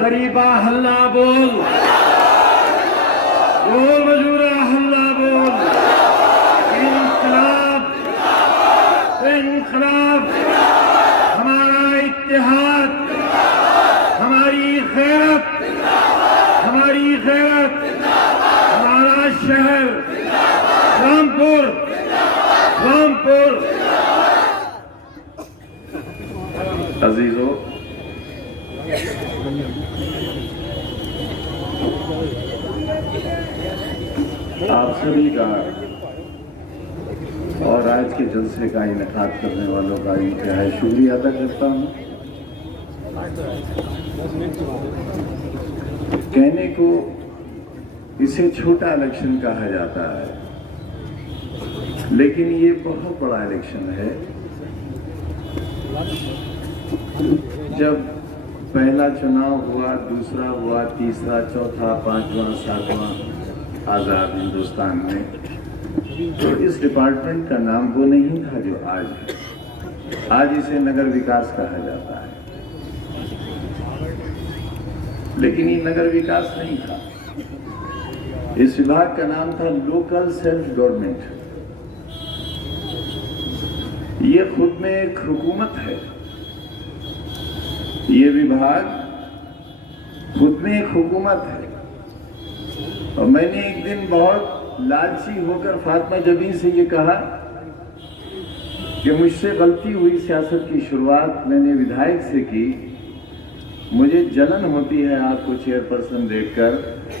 गरीबा हल्ला बोल, बोल मजूरा हल्ला बोल। इनकलाब, इनकलाब, हमारा इत्तेहाद, हमारी गैरत, हमारी गैरत, हमारा शहर रामपुर, रामपुर। अजीजों, आप सभी का और आज के जलसे का इनेकाद करने वालों का इंतहाई शुक्रिया अदा करता हूँ। कहने को इसे छोटा इलेक्शन कहा जाता है, लेकिन ये बहुत बड़ा इलेक्शन है। जब पहला चुनाव हुआ, दूसरा हुआ, तीसरा, चौथा, पांचवा, सातवां आजाद हिंदुस्तान में, तो इस डिपार्टमेंट का नाम वो नहीं था जो आज है। आज इसे नगर विकास कहा जाता है, लेकिन ये नगर विकास नहीं था। इस विभाग का नाम था लोकल सेल्फ गवर्नमेंट। ये खुद में एक हुकूमत है। ये विभाग खुद में एक हुकूमत है। और मैंने एक दिन बहुत लालची होकर फातिमा जबीन से ये कहा कि मुझसे गलती हुई, सियासत की शुरुआत मैंने विधायक से की। मुझे जलन होती है आपको चेयरपर्सन देखकर।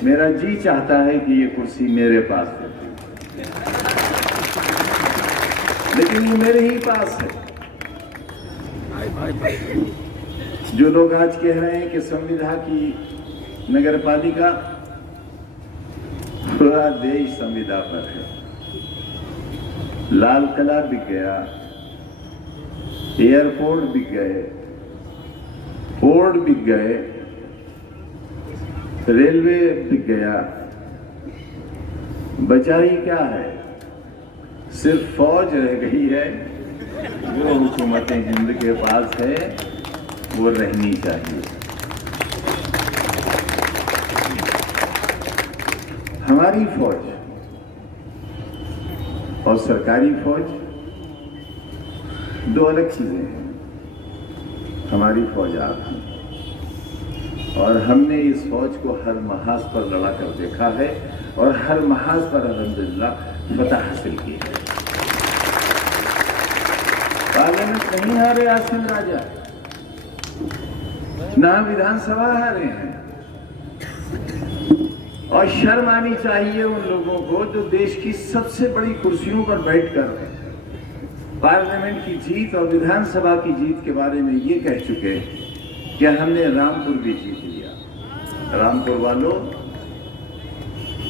मेरा जी चाहता है कि ये कुर्सी मेरे पास है, लेकिन ये मेरे ही पास है। जो लोग आज कह रहे हैं कि संविदा की नगर पालिका, पूरा देश संविदा पर है। लाल किला बिक गया, एयरपोर्ट बिक गए, पोर्ट बिक गए, रेलवे बिक गया। बचा ही क्या है? सिर्फ फौज रह गई है। वो हुकूमतें हिंद के पास है, वो रहनी चाहिए। हमारी फौज और सरकारी फौज दो अलग चीजें हैं। हमारी फौज आप हैं, और हमने इस फौज को हर महाज पर लड़ा कर देखा है, और हर महाज पर अल्हम्दुलिल्लाह फतह हासिल की है। पार्लियामेंट नहीं हारे आसिम राजा, ना विधानसभा हारे हैं। और शर्म आनी चाहिए उन लोगों को जो देश की सबसे बड़ी कुर्सियों पर बैठकर पार्लियामेंट की जीत और विधानसभा की जीत के बारे में ये कह चुके कि हमने रामपुर भी जीत लिया। रामपुर वालों,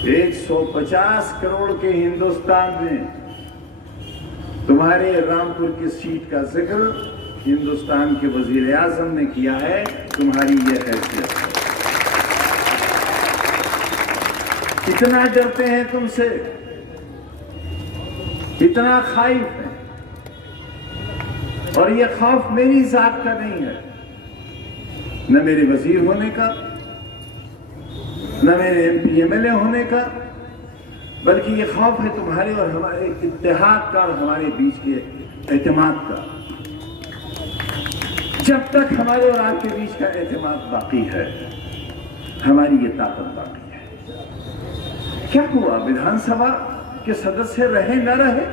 150 करोड़ के हिंदुस्तान में तुम्हारे रामपुर की सीट का जिक्र हिंदुस्तान के वजीर आजम ने किया है। तुम्हारी यह हैसियत है। इतना डरते हैं तुमसे, इतना खाइफ है। और ये खौफ मेरी जात का नहीं है, न मेरे वजीर होने का, न मेरे MP MLA होने का, बल्कि ये खौफ है तुम्हारे और हमारे इत्तेहाद का और हमारे बीच के एतमाद का। जब तक हमारे और आपके बीच का एतमाद बाकी है, हमारी ये ताकत बाकी है। क्या हुआ? विधानसभा के सदस्य रहे न रहे,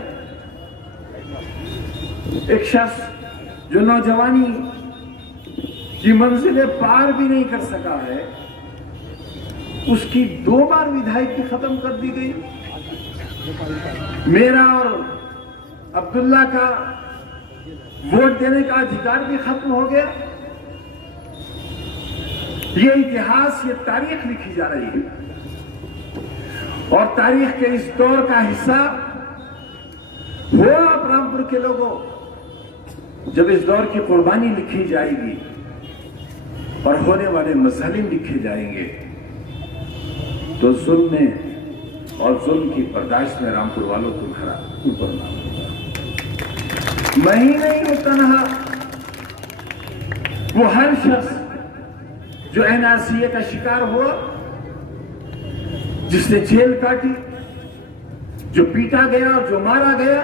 एक शख्स जो नौजवानी की मंजिलें पार भी नहीं कर सका है, उसकी 2 बार विधायकी खत्म कर दी गई। मेरा और अब्दुल्ला का वोट देने का अधिकार भी खत्म हो गया। ये इतिहास, ये तारीख लिखी जा रही है, और तारीख के इस दौर का हिस्सा हो आप रामपुर के लोगों। जब इस दौर की कुर्बानी लिखी जाएगी और होने वाले मसालिम लिखे जाएंगे, तो जुल्म में और जुल्म की बर्दाश्त में रामपुर वालों तुम्हारा ऊपर नाम होगा। मैं ही नहीं होता रहा, वो हर शख्स जो एनआरसीए का शिकार हुआ, जिसने जेल काटी, जो पीटा गया और जो मारा गया,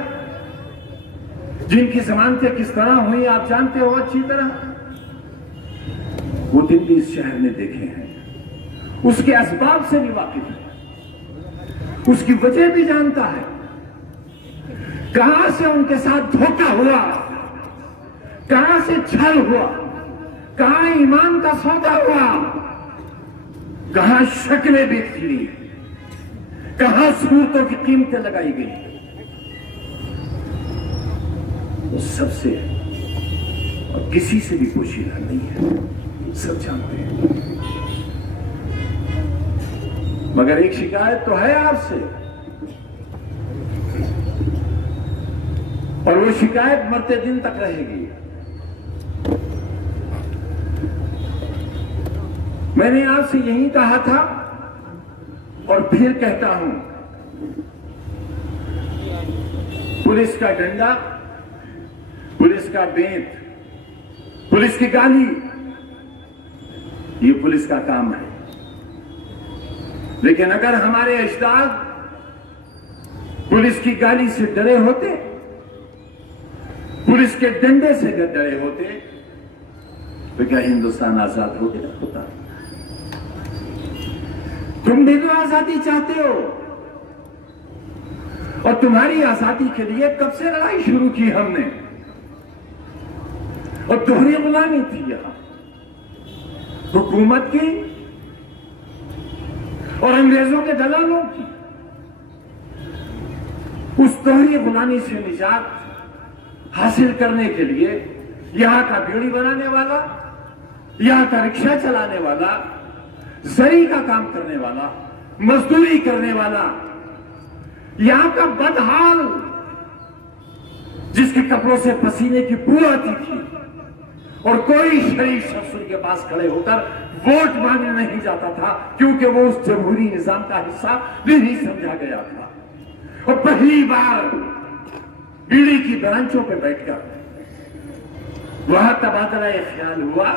जिनकी जमानतें किस तरह हुई आप जानते हो अच्छी तरह। वो दिन भी इस शहर में देखे हैं, उसके असबाब से भी वाकिफ है, उसकी वजह भी जानता है, कहां से उनके साथ धोखा हुआ, कहां से छल हुआ, कहां ईमान का सौदा हुआ, कहां शक्लें बिखरी, कहां सूरतों की कीमतें लगाई गई। वो सबसे और किसी से भी पोशीदा नहीं है, सब जानते हैं। मगर एक शिकायत तो है आपसे, और वो शिकायत मरते दिन तक रहेगी। मैंने आपसे यही कहा था और फिर कहता हूं, पुलिस का डंडा, पुलिस का बेंत, पुलिस की गाली, ये पुलिस का काम है। लेकिन अगर हमारे अजदाद पुलिस की गाली से डरे होते, पुलिस के डंडे से डरे होते, तो क्या हिंदुस्तान आजाद हो गया होता? तुम भी तो आजादी चाहते हो, और तुम्हारी आजादी के लिए कब से लड़ाई शुरू की हमने, और दोहरी गुलामी थी यहां हुकूमत की और अंग्रेजों के दलालों की। उस दोहरी गुलामी से निजात हासिल करने के लिए यहां का बीड़ी बनाने वाला, यहां का रिक्शा चलाने वाला, जरी का काम करने वाला, मजदूरी करने वाला, यहां का बदहाल जिसके कपड़ों से पसीने की बू आती थी और कोई शरीफ शख्स उनके पास खड़े होकर वोट मांगने नहीं जाता था, क्योंकि वो उस जमहूरी निजाम का हिस्सा नहीं समझा गया था। और पहली बार बीड़ी की ब्रांचों पे बैठकर वहां तबादला ख्याल हुआ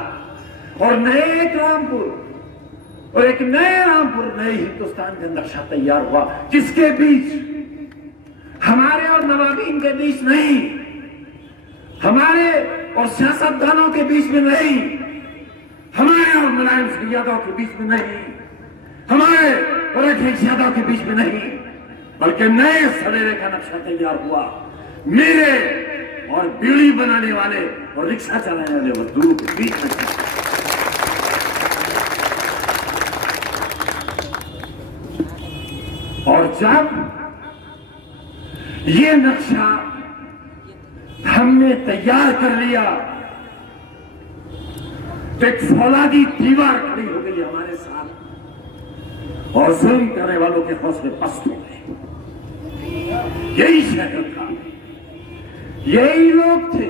और नए एक रामपुर और एक नए रामपुर, नए हिंदुस्तान का नक्शा तैयार हुआ, जिसके बीच हमारे और नवाबीन के बीच नहीं, हमारे और सियासतदानों के बीच में नहीं, हमारे और मुलायम सिंह यादव के बीच में नहीं, हमारे और अखिलेश यादव के बीच में नहीं, बल्कि नए सवेरे का नक्शा तैयार हुआ मेरे और बीड़ी बनाने वाले और रिक्शा चलाने वाले मजदूरों के बीच में। और जब ये नक्शा हमने तैयार कर लिया तो एक फौलादी दीवार खड़ी हो गई हमारे साथ और जुल्म करने वालों के हौसले पस्त हो गए। यही शहर था, यही लोग थे,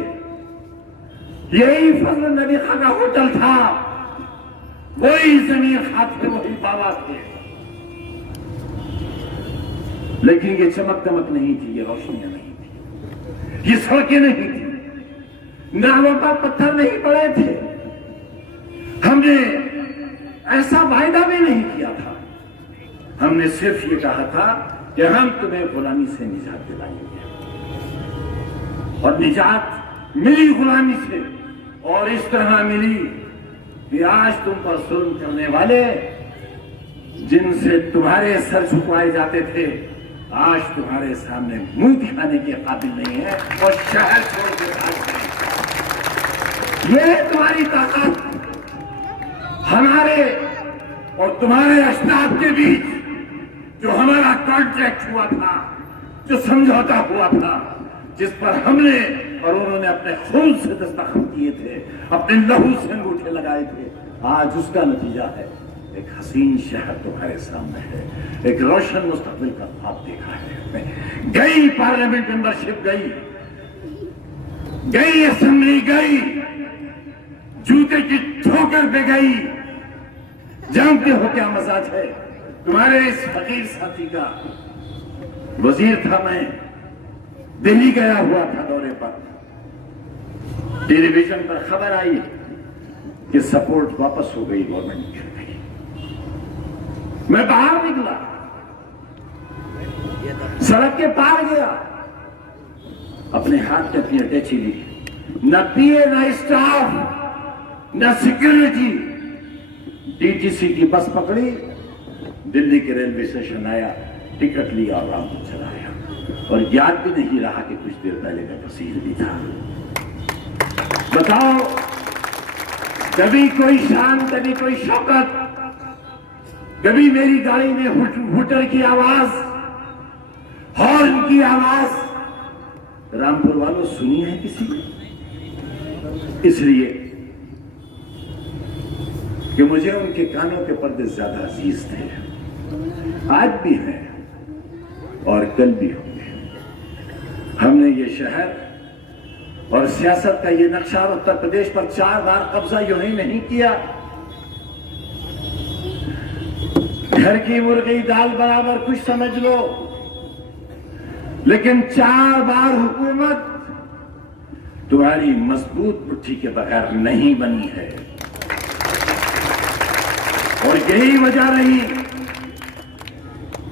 यही फजल नबी खां का होटल था, वही जमीन खाते थे, वही बाबा थे। लेकिन ये चमक दमक नहीं थी, ये रोशनियां नहीं थी, ये सड़कें नहीं थी, नालों पर पत्थर नहीं पड़े थे। हमने ऐसा वायदा भी नहीं किया था, हमने सिर्फ ये कहा था कि हम तुम्हें गुलामी से निजात दिलाएंगे, और निजात मिली गुलामी से, और इस तरह मिली कि आज तुम पर जुल्म करने वाले, जिनसे तुम्हारे सर झुकवाए जाते थे, आज तुम्हारे सामने मुंह दिखाने के काबिल नहीं है और शहर छोड़ के भाग गए। ये तुम्हारी ताकत हमारे और तुम्हारे अजदाद के बीच जो हमारा कॉन्ट्रैक्ट हुआ था, जो समझौता हुआ था, जिस पर हमने और उन्होंने अपने खून से दस्तखत किए थे, अपने लहू से अंगूठे लगाए थे, आज उसका नतीजा है एक हसीन शहर तुम्हारे सामने है, एक रोशन मुस्तकबिल का ख्वाब देखा है। गई पार्लियामेंट मेंबरशिप गई, गई असेंबली गई, जूते की ठोकर पे गई। जानते हो क्या मजाज है तुम्हारे इस फकीर साथी का? वजीर था मैं, दिल्ली गया हुआ था दौरे पर, टेलीविजन पर खबर आई कि सपोर्ट वापस हो गई, गवर्नमेंट गिर गई। मैं बाहर निकला, सड़क के पार गया, अपने हाथ में अपनी अटैची ली, न पीए न स्टाफ न सिक्योरिटी, डीटीसी की बस पकड़ी, दिल्ली के रेलवे स्टेशन आया, टिकट लिया और रामपुर चला गया। और याद भी नहीं रहा कि कुछ देर पहले का तस्वीर भी था। बताओ, कभी कोई शान, कभी कोई शौकत, कभी मेरी गाड़ी में हुटर की आवाज, हॉर्न की आवाज रामपुर वालों सुनी है किसी ने? इसलिए कि मुझे उनके कानों के पर्दे ज्यादा अजीज थे, आज भी हैं और कल भी होंगे। हमने ये शहर और सियासत का ये नक्शा उत्तर प्रदेश पर 4 बार कब्जा यूं ही नहीं किया। घर की मुर्गी दाल बराबर कुछ समझ लो, लेकिन 4 बार हुकूमत तुम्हारी मजबूत मुट्ठी के बगैर नहीं बनी है। और यही वजह रही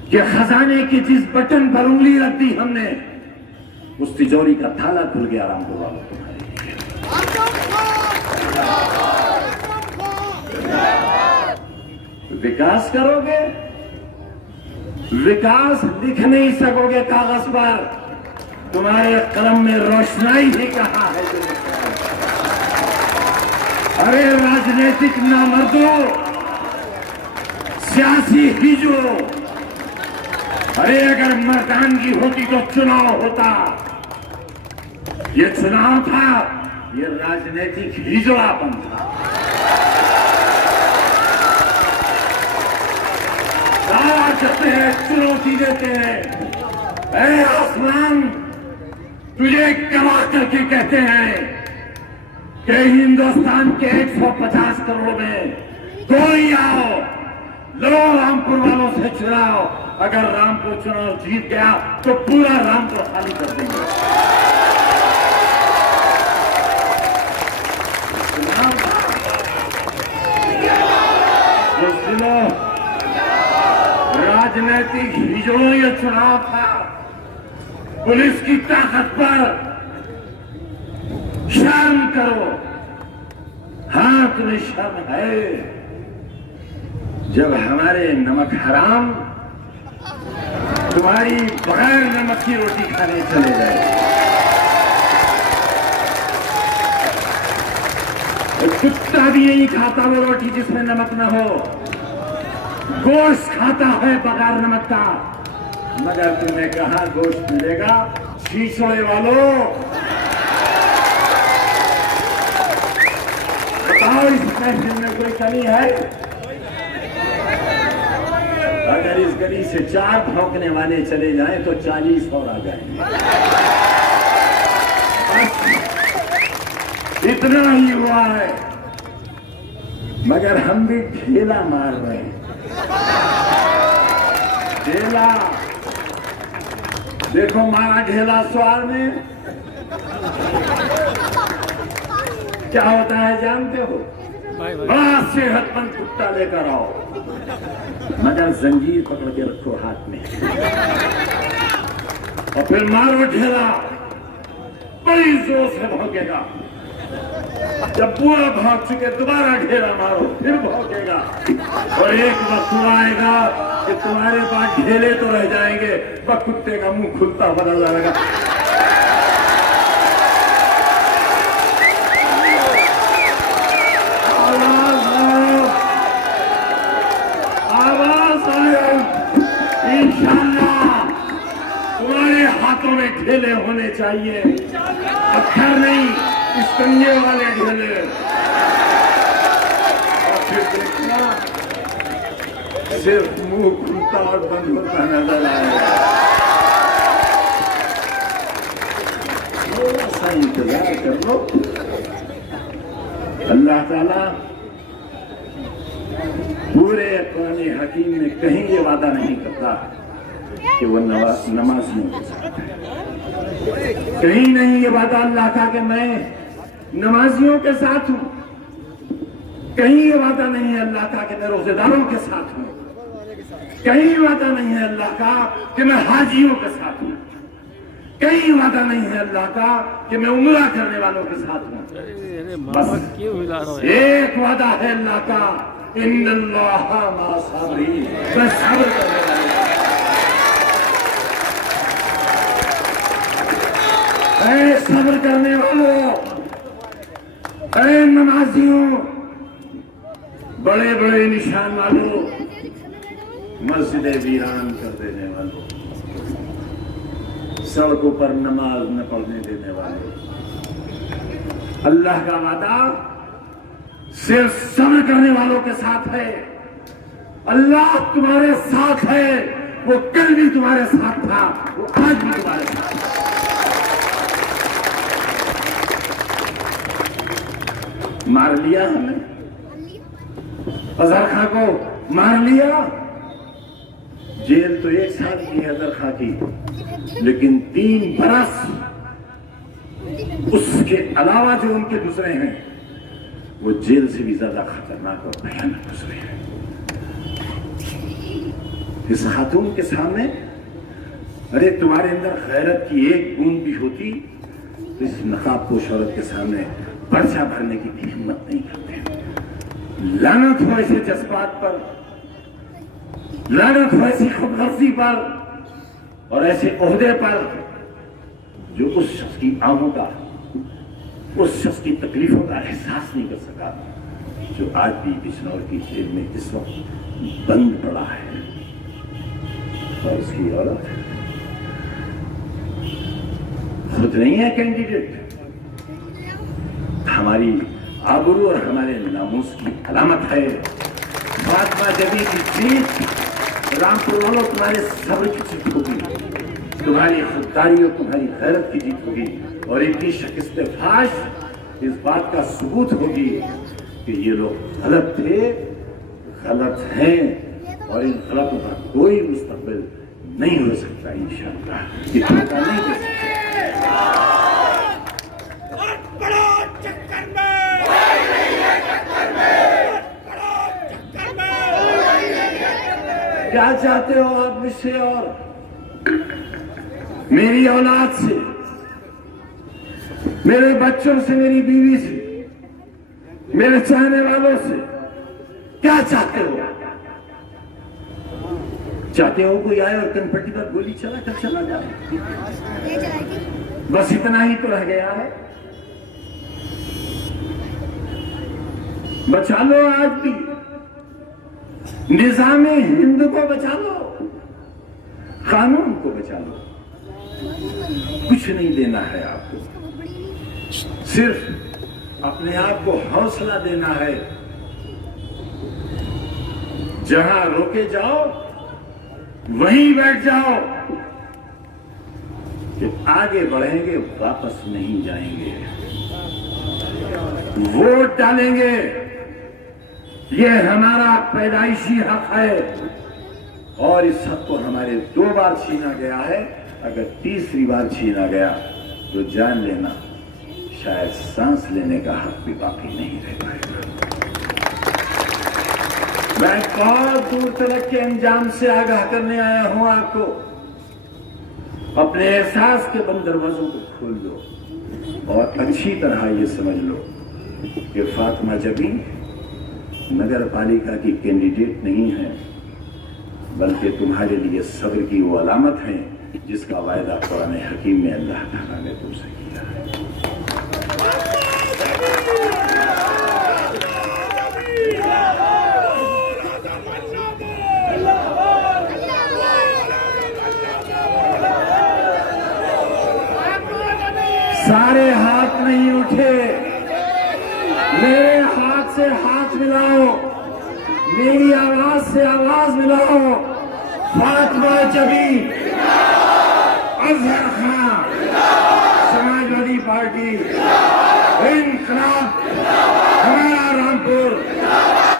कि खजाने के जिस बटन पर उंगली रख दी हमने, उस तिजोरी का ताला खुल गया रामपुर वालों तुम्हारे लिए। विकास करोगे, विकास लिख नहीं सकोगे कागज पर, तुम्हारे कलम में रोशनाई ही कहाँ है? अरे राजनीतिक नामर्दों, सियासी हिजो, अरे अगर मर्दानगी होती तो चुनाव होता। ये चुनाव था, ये राजनीतिक हिजड़ापन था। दावा करते हैं, चुनौती देते हैं। ऐ आसमान, तुझे कमा करके कहते हैं कि हिंदुस्तान के 150 करोड़ में कोई आओ, लो रामपुर वालों से चुनाव। अगर रामपुर चुनाव जीत गया तो पूरा रामपुर खाली कर देंगे। राजनीतिक हिजड़ों ये चुनाव था। पुलिस की ताकत पर शर्म करो। हाँ, तुम्हें शर्म है जब हमारे नमक हराम तुम्हारी बगैर नमक की रोटी खाने चले गए। कुत्ता भी नहीं खाता वो रोटी जिसमें नमक न हो। गोश्त खाता है बगैर नमक का, मगर तुमने कहा गोश्त मिलेगा छीछोड़े वालों। बताओ, इस महफिल में कोई कमी है? अगर इस गली से 4 भौंकने वाले चले जाएं तो 40 और आ जाएंगे। इतना ही हुआ है, मगर हम भी ढेला मार रहे हैं। ढेला देखो, मारा ढेला स्वार में क्या होता है जानते हो? बड़ा सेहतमंद कुत्ता लेकर आओ, मगर जंजीर पकड़ के रखो हाथ में, और फिर मारो ढेला, बड़ी जोर से भौंकेगा। जब पूरा भाग चुके दोबारा ढेला मारो, फिर भौंकेगा। और एक वक्त आएगा कि तुम्हारे पास ढेले तो रह जाएंगे, वह कुत्ते का मुंह खुलता बदल जाएगा। तुम्हारे हाथों में ढेले होने चाहिए, पत्थर नहीं, इस्कंजे वाले ढेले। और फिर देखना, सिर्फ मुंह खुलता और बंद होता नजर आएगा। थोड़ा सा इंतजार कर लो। अल्लाह ताला पूरे कुरान हकीम में कहीं ये वादा नहीं करता कि वो नमाजियों के साथ है। कहीं नहीं ये वादा अल्लाह का कि मैं नमाजियों के साथ हूं। कहीं ये वादा नहीं है अल्लाह का कि मैं रोजेदारों के साथ हूं, कहीं वादा नहीं है अल्लाह का कि मैं हाजियों के साथ हूं, कहीं वादा नहीं है अल्लाह का कि मैं उम्रा करने वालों के साथ हूं। बस एक वादा है अल्लाह का, इन्नल्लाहा मअस साबिरीन, मैं सब्र करने वाला हूं। ऐ सब्र करने वालों, ऐ नमाजियों, बड़े बड़े निशान वालों, मस्जिदें वीरान कर देने वालों, सड़कों पर नमाज न पढ़ने देने वालों, अल्लाह का वादा सिर्फ सब्र करने वालों के साथ है। अल्लाह तुम्हारे साथ है, वो कल भी तुम्हारे साथ था, वो आज भी तुम्हारे साथ है। मार लिया हमने अजहर खां को, मार लिया, जेल तो 1 साल की है अजहर खां की, लेकिन 3 बरस उसके अलावा जो उनके गुजरे हैं वो जेल से भी ज्यादा खतरनाक और भयानक गुजरे हैं। इस खातून के सामने, अरे तुम्हारे अंदर गैरत की एक बूंद भी होती तो इस नकाबपोश औरत के सामने पर्चा भरने की भी हिम्मत नहीं करते। लानत हो ऐसे जज्बात पर, लानत हो ऐसी खुदगर्जी पर और ऐसे ओहदे पर जो उस शख्स की आहों का, उस शख्स की तकलीफों का एहसास नहीं कर सका, जो आज भी बिजनौर की जेल में इस वक्त बंद पड़ा है। और उसकी औरत खुद नहीं है कैंडिडेट, हमारी आबरू और हमारे नामूस की अलामत है। फातिमा जबी की जीत रामपुर वालों तुम्हारे सब्र की जीत होगी, तुम्हारी खुददारी और तुम्हारी गैरत की जीत होगी, और इनकी शिकस्त फाश इस बात का सबूत होगी कि ये लोग गलत थे, गलत हैं, और इन गलतों का कोई मुस्तकबिल नहीं हो सकता इंशाअल्लाह। ये पता नहीं कर सकता। क्या चाहते हो आप मुझसे और मेरी औलाद से, मेरे बच्चों से, मेरी बीवी से, मेरे चाहने वालों से? क्या चाहते हो? चाहते हो कोई आए और कनपट्टी पर गोली चला कर चला जाए? बस इतना ही तो रह गया है। बचा लो आज भी, निजाम हिंद को बचा लो, कानून को बचा लो। कुछ नहीं देना है आपको, सिर्फ अपने आप को हौसला देना है। जहां रोके जाओ वहीं बैठ जाओ, कि आगे बढ़ेंगे वापस नहीं जाएंगे। वोट डालेंगे, ये हमारा पैदाइशी हक है, और इस हक को हमारे 2 बार छीना गया है। अगर तीसरी बार छीना गया तो जान लेना शायद सांस लेने का हक भी बाकी नहीं रह पाएगा। मैं बहुत दूर तक के अंजाम से आगाह करने आया हूं आपको। अपने एहसास के बंद दरवाजों को खोल दो और अच्छी तरह ये समझ लो कि फातिमा जबी नगर पालिका की कैंडिडेट नहीं है, बल्कि तुम्हारे लिए सब्र की वो अलामत है जिसका वायदा कुरान हकीम में अल्लाह ताला ने तुमसे किया है। सारे हाथ नहीं उठे, मेरे हाथ से हाथ मिलाओ, मेरी आवाज से आवाज मिलाओ। फातिमा जबी, अजहर खां, समाजवादी पार्टी, इनकलाब, हमारा रामपुर।